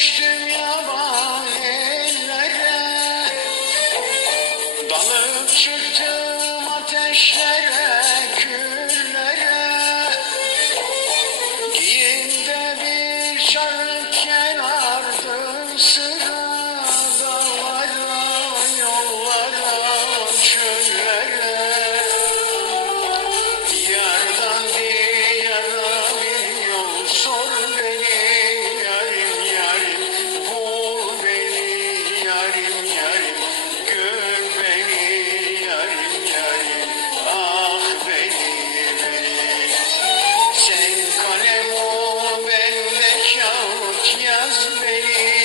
düştüm yaban ellere, dalıp çıktım ateşlere, küllere. Giyimde bir şarık kenardı, sıra dağlara, yollara, çöllere. Diyardan diyara bir yol sor beni, yarim yarim. Bul beni, yarim yarim. Gör beni, yarim yarim. Ah beni, beni. Sen kalem ol, ben de kağıt, yaz beni.